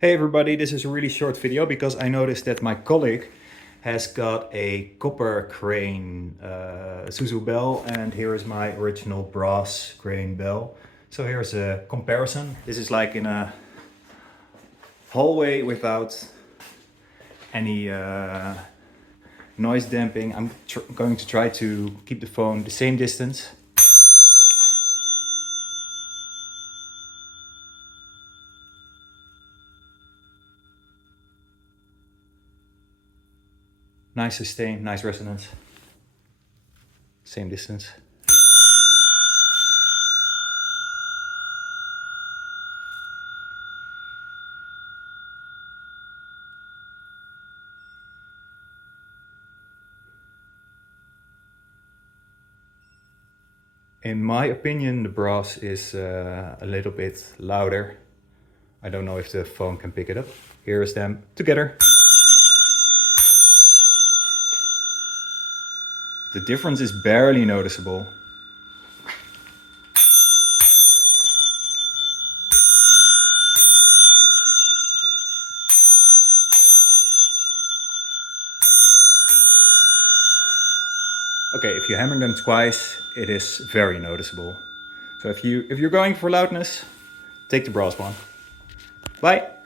Hey everybody, this is a really short video because I noticed that my colleague has got a copper crane Suzu bell, and here is my original brass crane bell. So here's a comparison. This is like in a hallway without any noise damping. I'm going to try to keep the phone the same distance. Nice sustain, nice resonance. Same distance. In my opinion, the brass is a little bit louder. I don't know if the phone can pick it up. Here is them together. The difference is barely noticeable. Okay, if you hammer them twice, it is very noticeable. So if you're going for loudness, take the brass one. Bye!